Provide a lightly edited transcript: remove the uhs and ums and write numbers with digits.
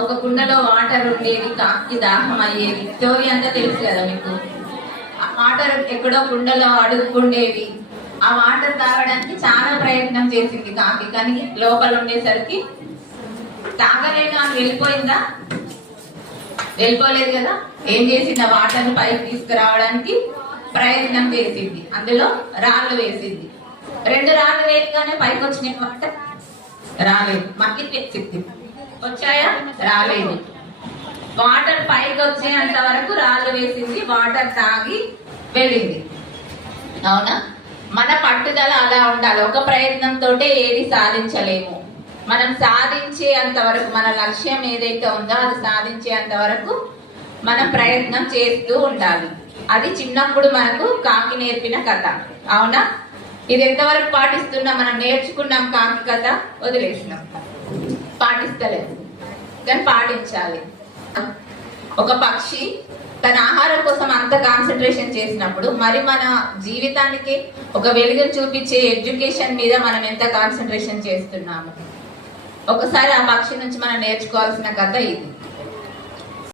ఒక కుండలో వాటర్ ఉండేది, కాకి దాహం అయ్యేది. స్టోరీ అంతా తెలుసు కదా మీకు. వాటర్ ఎక్కడో కుండలో అడుగుకుండేవి. ఆ వాటర్ తాగడానికి చాలా ప్రయత్నం చేసింది కాకి, కానీ లోపల ఉండేసరికి తాగలేను అని వెళ్ళిపోయిందా? వెళ్ళిపోలేదు కదా. ఏం చేసింది? ఆ వాటర్ పైకి తీసుకురావడానికి ప్రయత్నం చేసింది. అందులో రాళ్ళు వేసింది. 2 రాళ్ళు వేయగానే పైకి వచ్చిన వాటర్ రాలేదు. మక్కి తెచ్చింది. వచ్చాయా? రాలేదు. వాటర్ పైకి వచ్చేంత వరకు రాళ్ళు వేసింది. వాటర్ తాగి వెళ్ళింది. అవునా? మన పట్టుదల అలా ఉండాలి. ఒక ప్రయత్నంతో ఏది సాధించలేము. మనం సాధించేంత వరకు, మన లక్ష్యం ఏదైతే ఉందో అది సాధించేంత వరకు మనం ప్రయత్నం చేస్తూ ఉండాలి. అది చిన్నప్పుడు మనకు కాకి నేర్పిన కథ. అవునా? ఇది ఎంతవరకు పాటిస్తున్నాం? మనం నేర్చుకున్నాం కాకి కథ, వదిలేసినాం, పాటిస్తలేదు. కానీ పాటించాలి. ఒక పక్షి తన ఆహారం కోసం అంత కాన్సన్ట్రేషన్ చేసినప్పుడు మరి మన జీవితానికి ఒక వెలుగును చూపించే ఎడ్యుకేషన్ మీద మనం ఎంత కాన్సన్ట్రేషన్ చేస్తున్నాము? ఒకసారి ఆ పక్షి నుంచి మనం నేర్చుకోవాల్సిన కథ ఇది.